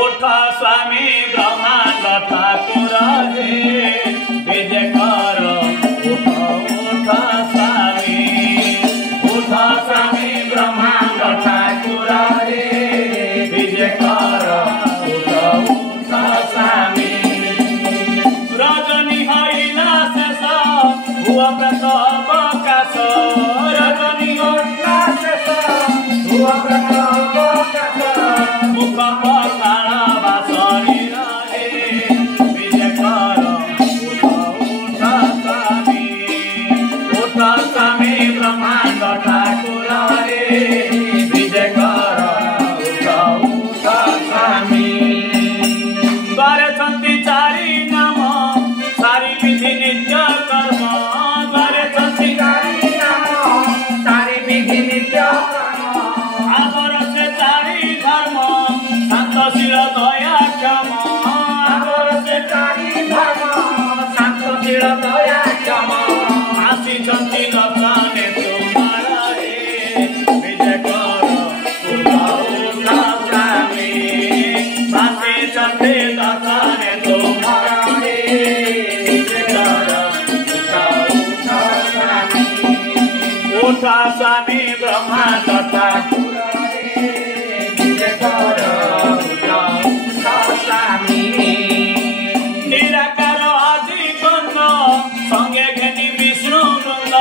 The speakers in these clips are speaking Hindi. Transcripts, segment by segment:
उठा स्वामी ब्रह्मांड ठाकुर हे विजय कर उठा उठा स्वामी ब्रह्मांड ठाकुर हे विजय कर उठा उठा स्वामी रजनी हईला शेष हुआ प्रताप काश रजनी हईला शेष हुआ प्रताप काश मुख पखाड़ बासरी रहे विजय कर उठा स्वामी ब्रह्मांड ठाकुर रे विजय कर उठा स्वामी द्वारे छंती चारि नाम सारी विधि नित्य कर्म द्वारे छंती चारि नाम सारी विधि नित्य आदर से चारि धर्म शांतशील दया क्षम आदर से चारि धर्म शांतशील दया क्षम आसी छंती दर्शने तुम्हारा रे विजय कर उठा स्वामी आसी छंती दर्शने तुम्हारा रे विजय कर उठा स्वामी उठा स्वामी ब्रह्मांड ठाकुर रे विजय कर उठा स्वामी निराकार आदि कंद संगे घेनी विष्णु वृंद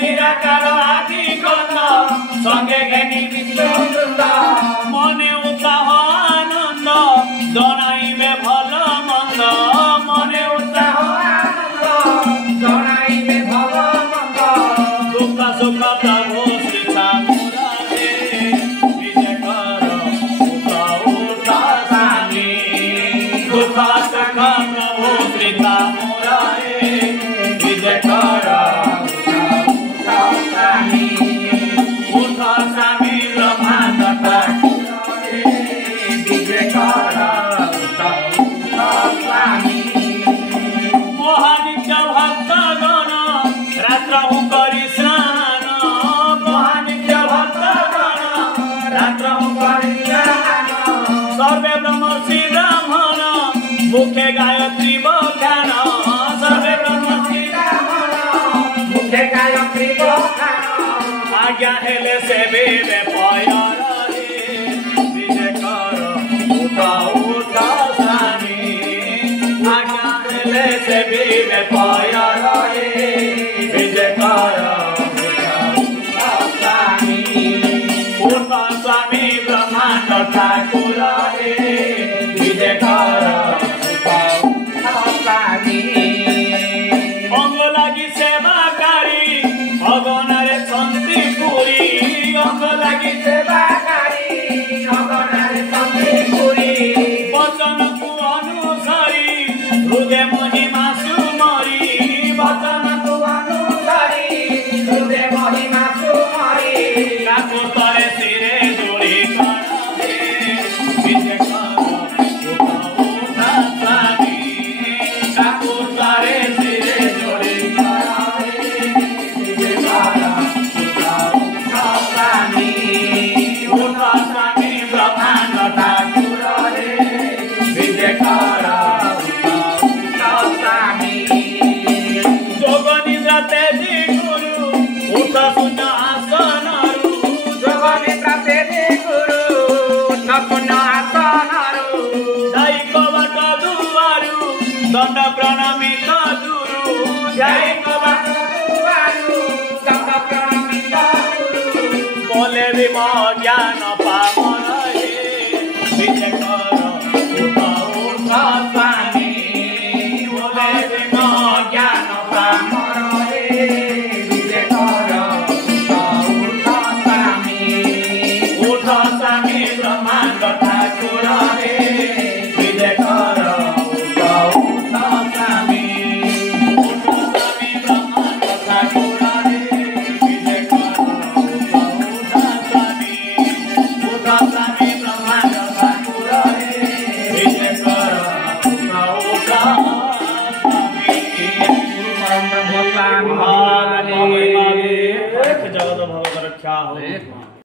निराकार आदि कंद संगे घेनी विष्णु वृंद मने उत्साह आनंद जनाइबे भल मंद मने उत्साह आनंद जनाइबे भल मंद दुख सुख प्रभु श्री ठाकुर रे विजय कर उठा स्वामी दुख सुख प्रभु श्री ठाकुर रे विजय कर उठा स्वामी ब्रह्मांड ठाकुर रे विजय कर उठा स्वामी मोहानित्य भक्त गण रात्र करी स्नान मोहानित्य भक्त गण रात्र करी स्नान सर्वे ब्रह्मर्षि ब्राह्मण मुखे गायत्री बखान सर्वे ब्रह्मर्षि ब्राह्मण मुखे गायत्री बखान आज्ञा हेले सेवे पय रे विजय कर उठा स्वामी आज्ञा हेले सेवे पय रे विजय कर उठा स्वामी ब्रह्मांड ठाकुर रे विजय कर उठा स्वामी अंग लगी सेवाकारी अगनारे छंती पुरी अंग लगी सेवाकारी अगनारे छंती पुरी वचन को अनुसारी हृदय महिमा सुमरी वचन को अनुसारी हृदय महिमा सुमरी काको तले सिरे जोड़ी करे विजय कर उठा स्वामी काको तले सिरे जोड़ी करे विजय कर उठा स्वामी ब्रह्मांड ठाकुर रे विजय कर उठा स्वामी जोग निद्रा तेजी गुरु उठ शून्य आसनरु जोग निद्रा तेजी गुरु उठ शून्य आसनरु जय कवट दुआरु दंड प्रणमित गुरु जय कवट दुआरु दंड प्रणमित गुरु बोले विम ज्ञान पामर हे विजय कर उठा स्वामी बोले विम ज्ञान पामर हे विजय कर उठा स्वामी ब्रह्मांड ठाकुर रे विजय कर उठा स्वामी ब्रह्मांड ठाकुर रे विजय कर उठा स्वामी ब्रह्मांड ठाकुर रे विजय कर उठा स्वामी जगत भगत रक्षा हो।